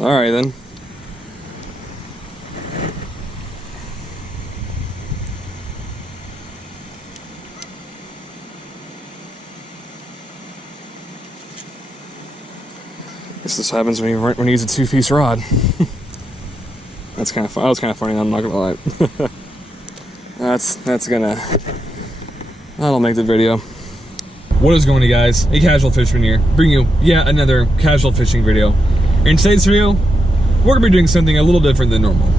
Alright then. Guess this happens when you use a two-piece rod. That's kind of fun. That was kind of funny. I'm not gonna lie. That'll make the video. What is going on, guys? A casual fisherman here, bringing you yet another casual fishing video. In today's video, we're gonna be doing something a little different than normal.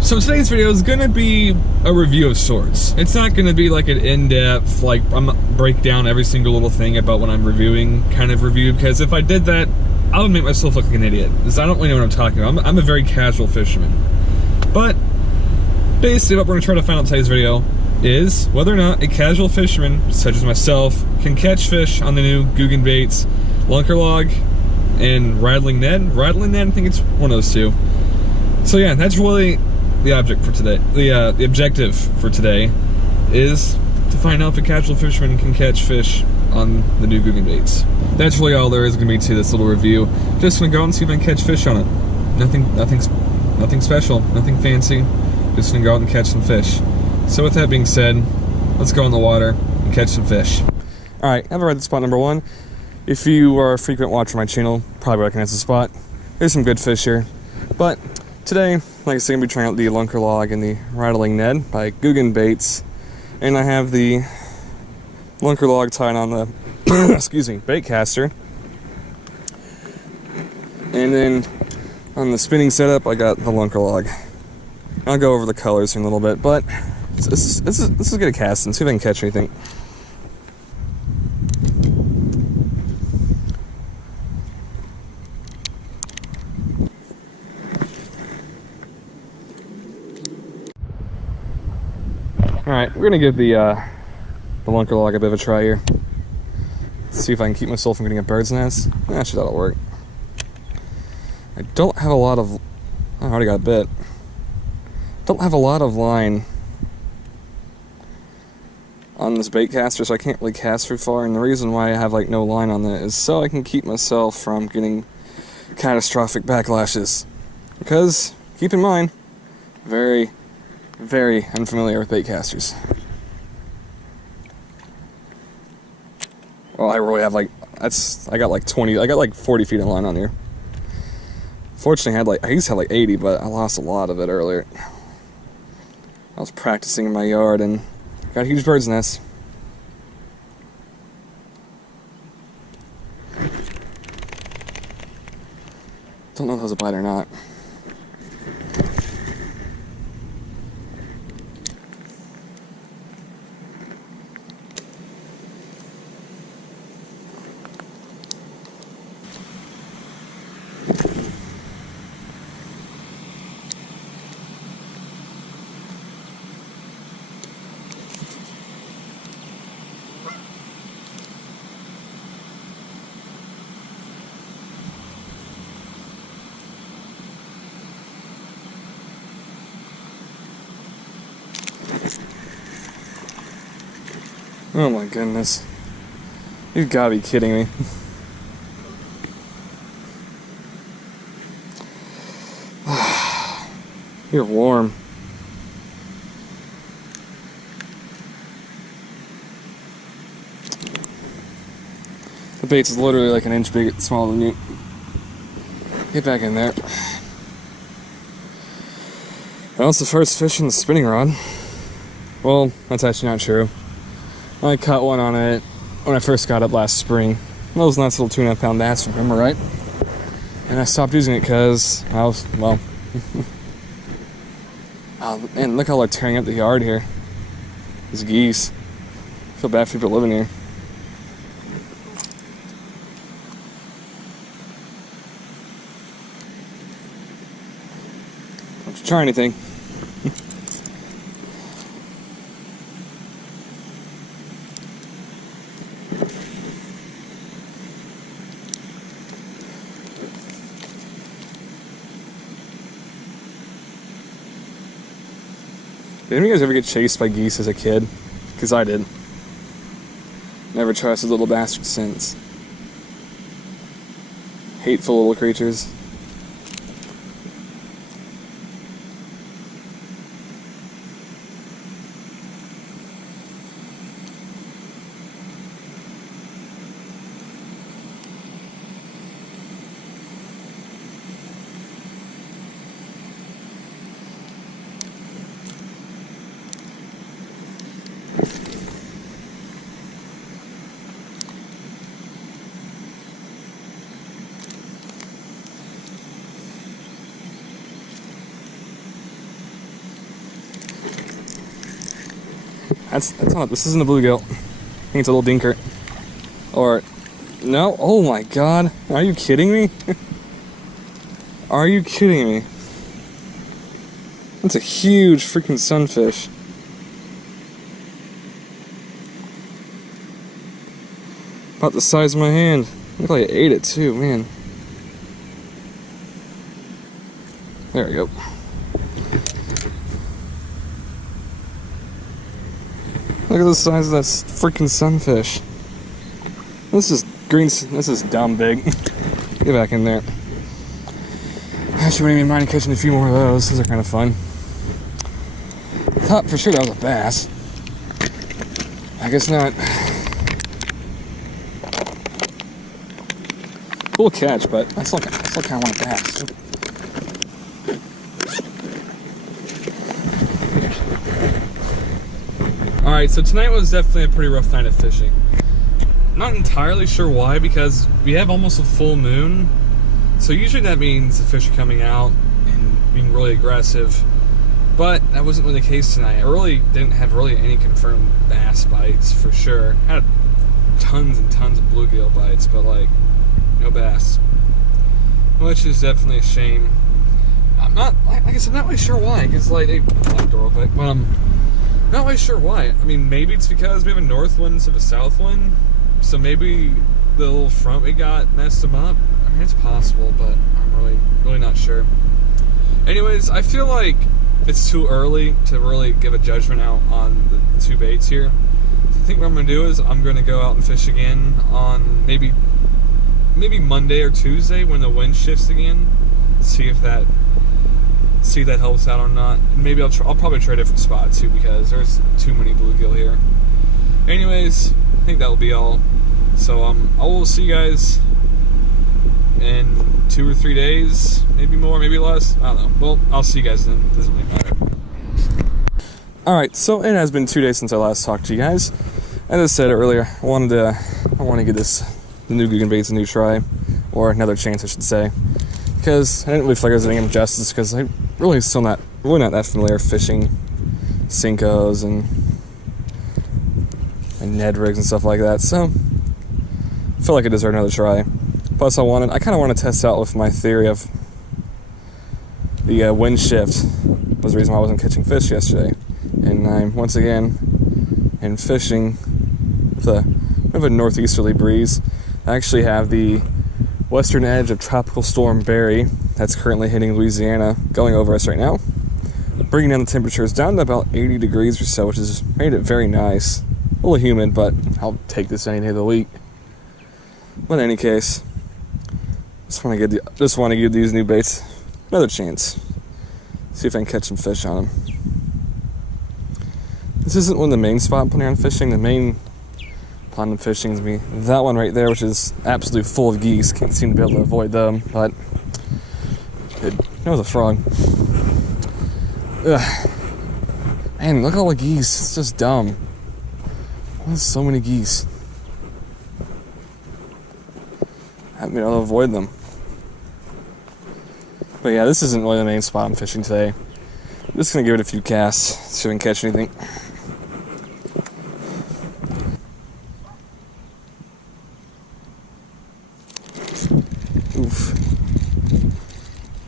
So today's video is gonna be a review of sorts. It's not gonna be like an in-depth, like I'm gonna break down every single little thing about what I'm reviewing kind of review, because if I did that, I would make myself look like an idiot, because I don't really know what I'm talking about. I'm a very casual fisherman. But basically what we're gonna try to find out in today's video is whether or not a casual fisherman, such as myself, can catch fish on the new Googan baits, Lunker log, and Rattlin Ned. Rattlin Ned, I think it's one of those two. So yeah, that's really the object for today. The objective for today is to find out if a casual fisherman can catch fish on the new Googan baits. That's really all there is going to be to this little review. Just gonna go out and see if I can catch fish on it. Nothing special, nothing fancy. Just gonna go out and catch some fish. So with that being said, let's go in the water and catch some fish. All right, I've arrived at spot number 1. If you are a frequent watcher of my channel, probably recognize the spot. There's some good fish here. But today, like I said, I'm going to be trying out the Lunker log and the Rattlin Ned by Googan baits. And I have the Lunker log tied on the excuse me, bait caster. And then on the spinning setup, I got the Lunker log. I'll go over the colors here in a little bit, but let's just get a cast and see if I can catch anything. Alright, we're gonna give the Lunker log a bit of a try here. Let's see if I can keep myself from getting a bird's nest. Actually, that'll work. I don't have a lot of... I already got bit. Don't have a lot of line on this bait caster, so I can't really cast very far, and the reason why I have like no line on that is so I can keep myself from getting catastrophic backlashes. Because, keep in mind, very unfamiliar with bait casters. Well, I really have like, I got like 40 feet of line on here. Fortunately, I used to have like 80, but I lost a lot of it earlier. I was practicing in my yard and got a huge bird's nest. Don't know if that was a bite or not. Oh my goodness. You've got to be kidding me. You're warm. The bait's is literally like an inch big, smaller than you. Get back in there. Well, it's the first fish in the spinning rod. Well, that's actually not true. I caught one on it when I first got it last spring. That was a nice little 2.5 pound bass, remember, right? And I stopped using it because I was, well... oh, man, look how they're tearing up the yard here. These geese. I feel bad for people living here. Don't you try anything. Did any of you guys ever get chased by geese as a kid? Because I did. Never trusted little bastards since. Hateful little creatures. That's not, this isn't a bluegill. I think it's a little dinker. Or, no, oh my god. Are you kidding me? Are you kidding me? That's a huge freaking sunfish. About the size of my hand. Look like I ate it too, man. There we go. Look at the size of that freaking sunfish. This is green. This is dumb big. Get back in there. Actually, wouldn't even mind catching a few more of those. Those are kind of fun. I thought for sure that was a bass. I guess not. Cool catch, but I still kind of want a bass. Alright, so tonight was definitely a pretty rough night of fishing. Not entirely sure why, because we have almost a full moon. So usually that means the fish are coming out and being really aggressive. But that wasn't really the case tonight. I really didn't have really any confirmed bass bites for sure. I had tons and tons of bluegill bites, but like, no bass. Which is definitely a shame. I'm not, like I said, I'm not really sure why, because like, they locked the door real quick, but not really sure why. I mean, maybe it's because we have a north wind instead of a south wind, so maybe the little front we got messed them up. I mean, it's possible, but I'm really not sure. Anyways, I feel like it's too early to really give a judgment out on the two baits here. So I think what I'm going to do is I'm going to go out and fish again on maybe Monday or Tuesday when the wind shifts again. See if that helps out or not. And maybe I'll probably try a different spot too, because there's too many bluegill here. Anyways, I think that'll be all. So I will see you guys in 2 or 3 days, maybe more, maybe less. I don't know. Well, I'll see you guys then. Doesn't really matter. Alright, so it has been 2 days since I last talked to you guys. As I said earlier, I want to give the new Googan baits a new try, or another chance I should say, because I didn't really feel like I was doing them justice, because I really still not that familiar fishing Sinkos and Ned rigs and stuff like that, so I feel like it deserved another try. Plus I kind of want to test out with my theory of the wind shift was the reason why I wasn't catching fish yesterday. And I'm once again in fishing with a northeasterly breeze. I actually have the western edge of Tropical Storm Barry that's currently hitting Louisiana going over us right now, bringing down the temperatures down to about 80 degrees or so, which has made it very nice. A little humid, but I'll take this any day of the week. But in any case, just want to give these new baits another chance. See if I can catch some fish on them. This isn't one of the main spots I'm planning on fishing. The main plan on fishing is me that one right there, which is absolutely full of geese. Can't seem to be able to avoid them, but it was a frog. Ugh. Man, look at all the geese. It's just dumb. Why is so many geese? I haven't been able to avoid them. But yeah, this isn't really the main spot I'm fishing today. I'm just gonna give it a few casts, see if I can catch anything. Oof.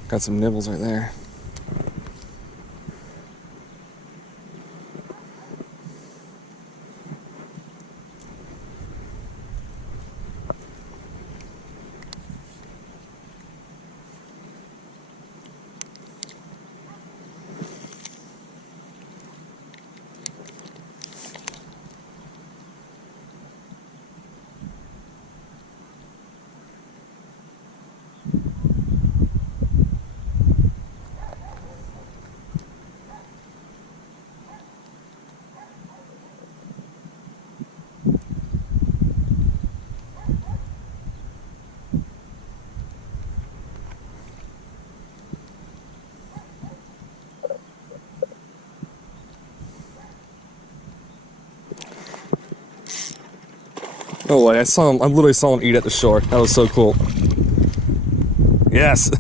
Got some nibbles right there. No way, I literally saw him eat at the shore. That was so cool. Yes.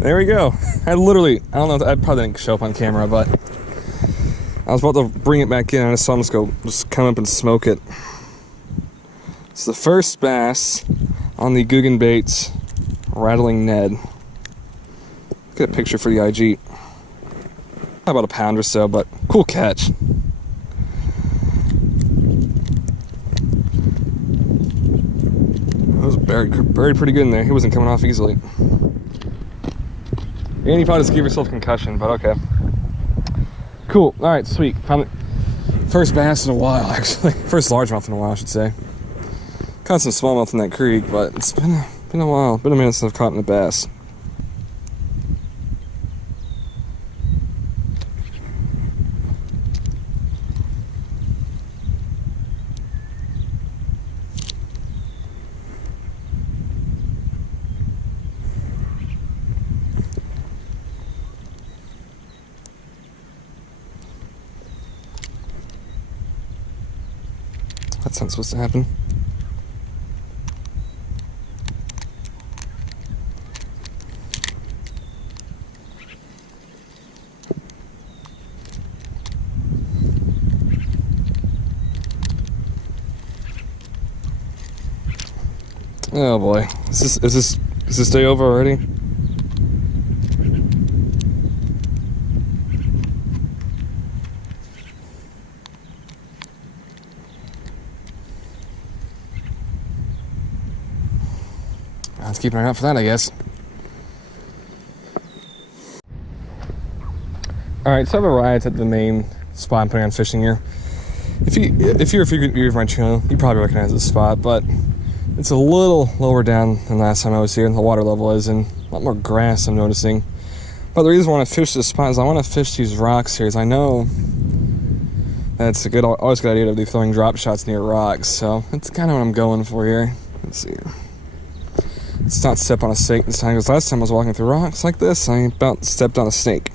There we go. I don't know, I probably didn't show up on camera, but I was about to bring it back in and I saw him just come up and smoke it. It's the first bass on the Googan baits, Rattlin Ned. Get a picture for the IG. About a pound or so, but cool catch. It was buried pretty good in there. He wasn't coming off easily. And you probably just gave yourself a concussion, but okay. Cool. All right, sweet. Found it. First bass in a while, actually. First largemouth in a while, I should say. Caught some smallmouth in that creek, but it's been a while. Been a minute since I've caught a bass. That's not supposed to happen. Oh boy, is this day over already? Let's keep an eye out for that, I guess. Alright, so I've arrived at the main spot I'm putting on fishing here. If you're a frequent viewer of my channel, you probably recognize this spot, but it's a little lower down than last time I was here, and the water level is, and a lot more grass I'm noticing. But the reason I want to fish this spot is I want to fish these rocks here, as I know that's always a good idea to be throwing drop shots near rocks, so that's kind of what I'm going for here. Let's see here. Let's not step on a snake this time, because last time I was walking through rocks like this, I about stepped on a snake.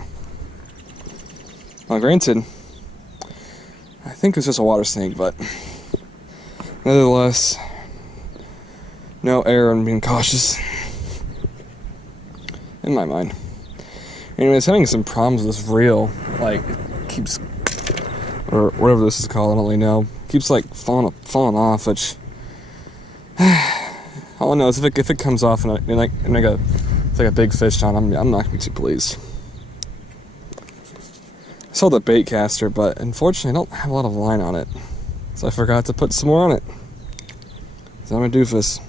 Well, granted, I think it's just a water snake, but nevertheless, no error in being cautious, in my mind. Anyways, having some problems with this reel, like, keeps, or whatever this is called, I don't really know, keeps like falling off, which all I know is if it comes off and it's like a big fish on, I'm not gonna be too pleased. I saw the bait caster, but unfortunately I don't have a lot of line on it, so I forgot to put some more on it. So I'm a doofus.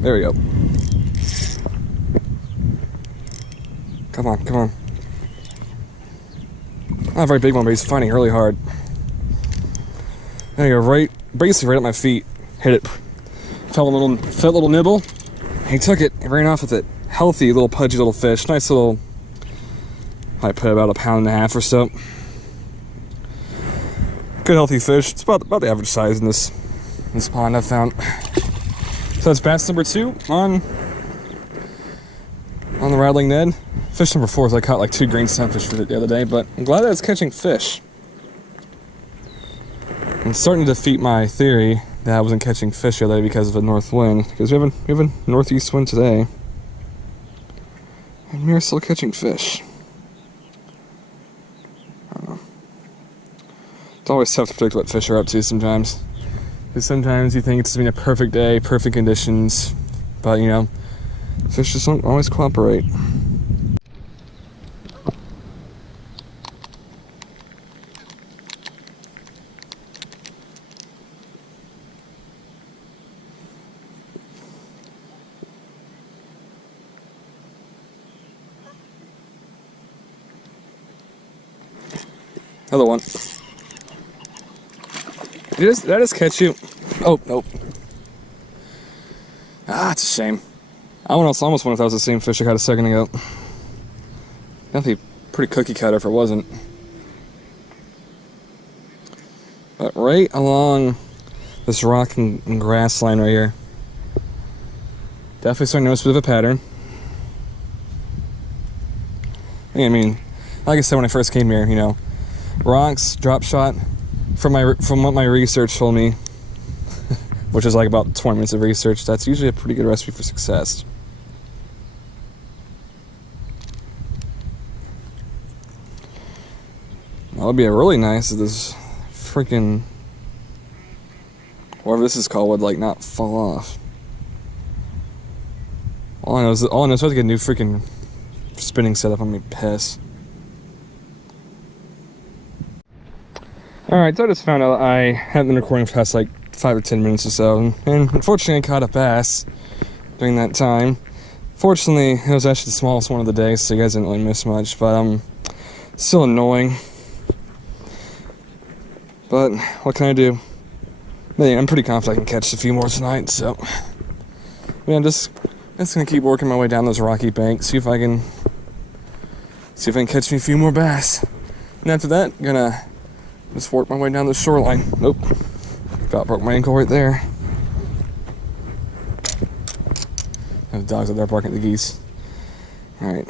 There we go. Come on, come on. Not a very big one, but he's fighting really hard. There you go, basically right at my feet. Hit it. Felt a little nibble. He took it and ran off with it. Healthy little pudgy little fish. Nice little, I put about 1.5 pounds or so. Good healthy fish. It's about the average size in this pond I've found. So that's bass number 2 on the Rattlin Ned. Fish number 4 is I caught like 2 green sunfish with it the other day, but I'm glad that it's catching fish. I'm starting to defeat my theory that I wasn't catching fish the other day because of a north wind, because we have a northeast wind today, and we're still catching fish. I don't know. It's always tough to predict what fish are up to sometimes. Because sometimes you think it's been a perfect day, perfect conditions, but you know, fish just don't always cooperate. Another one. Did I just catch you? Oh, nope. Ah, it's a shame. I almost wonder if that was the same fish I caught a second ago. That'd be pretty cookie cutter if it wasn't. But right along this rock and grass line right here. Definitely starting to notice a bit of a pattern. I mean, like I said when I first came here, you know, rocks, drop shot, from what my research told me, which is like about 20 minutes of research, that's usually a pretty good recipe for success. That would be really nice if this freaking, whatever this is called, would like not fall off. All I know is I have to get a new freaking spinning setup on me piss. Alright, so I just found out I haven't been recording for the past like 5 or 10 minutes or so, and unfortunately I caught a bass during that time. Fortunately, it was actually the smallest one of the day, so you guys didn't really miss much, but still annoying. But what can I do? Yeah, I'm pretty confident I can catch a few more tonight, so yeah, I'm just gonna keep working my way down those rocky banks, see if I can catch me a few more bass. And after that, I'm gonna just work my way down the shoreline. Nope. About broke my ankle right there. The dogs out there barking at the geese. Alright.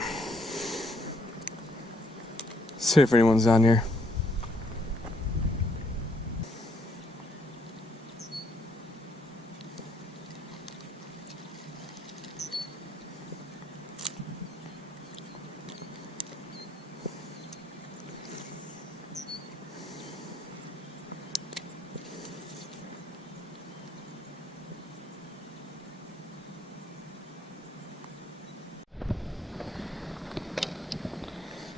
See if anyone's down here.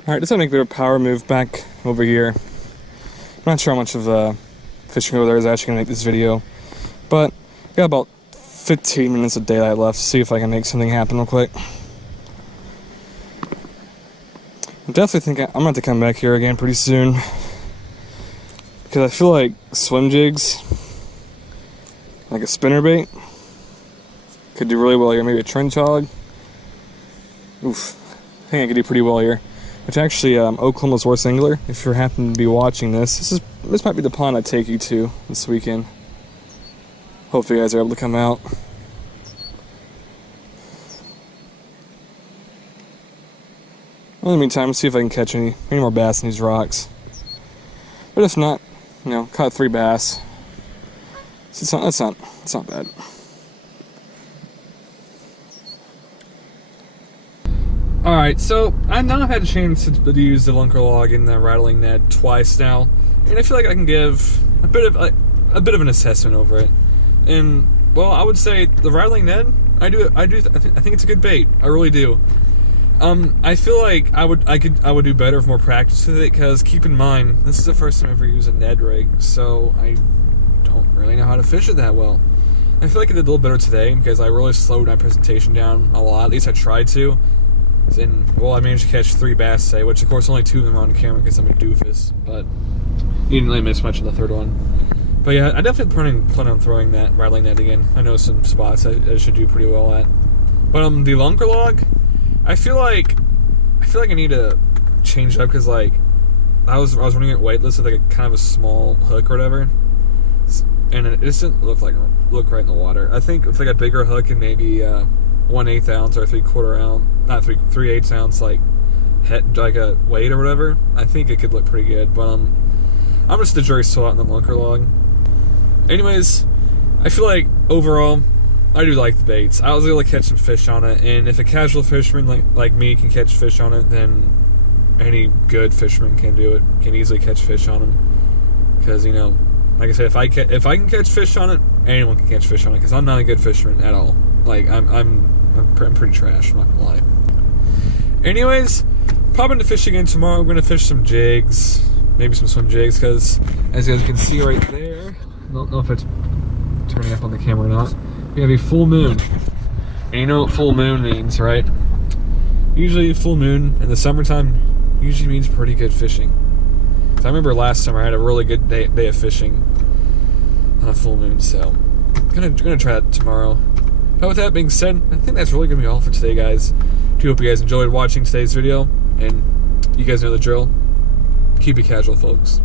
Alright, just gonna make a bit of a power move back over here. I'm not sure how much of the fishing over there is actually gonna make this video, but got about 15 minutes of daylight left. See if I can make something happen real quick. I definitely think I'm gonna have to come back here again pretty soon, because I feel like swim jigs, like a spinnerbait, could do really well here. Maybe a trench hog. Oof, I think I could do pretty well here. It's actually Oklahoma's worst angler. If you happen to be watching this might be the pond I take you to this weekend. Hopefully you guys are able to come out. In the meantime, see if I can catch any more bass in these rocks. But if not, you know, caught 3 bass. So it's not bad. Alright, so I've now had a chance to use the Lunker log in the Rattlin Ned twice now, and I feel like I can give a bit of an assessment over it. And well, I would say the Rattlin Ned, I think it's a good bait. I really do. I feel like I would do better with more practice with it, because keep in mind, this is the first time I ever used a Ned rig, so I don't really know how to fish it that well. I feel like I did a little better today because I really slowed my presentation down a lot. At least I tried to. And well, I managed to catch 3 bass today, which of course only 2 of them are on camera because I'm a doofus. But you didn't really miss much on the 3rd one. But yeah, I definitely plan on throwing that Rattlin Ned again. I know some spots I should do pretty well at. But the Lunker log, I feel like I need to change it up, because like I was running it weightless with like a kind of a small hook or whatever, and it just didn't look right in the water. I think with like a bigger hook and maybe 1/8 ounce or 3/4 ounce, not 3/8 ounce, like a weight or whatever, I think it could look pretty good. But I'm just the jury's still out in the Lunker log. Anyways, I feel like overall I do like the baits. I was able to catch some fish on it, and if a casual fisherman like me can catch fish on it, then any good fisherman can do it. Can easily catch fish on them, because you know, like I said, if I can catch fish on it, anyone can catch fish on it. Because I'm not a good fisherman at all. Like I'm pretty trash, I'm not gonna lie. Anyways, probably into fishing again tomorrow. I'm gonna fish some jigs, maybe some swim jigs, because as you guys can see right there, I don't know if it's turning up on the camera or not, we have a full moon. And you know what full moon means, right? Usually full moon in the summertime usually means pretty good fishing. So I remember last summer I had a really good day of fishing on a full moon, so I'm gonna try that tomorrow. But with that being said, I think that's really gonna be all for today, guys. I do hope you guys enjoyed watching today's video, and you guys know the drill. Keep it casual, folks.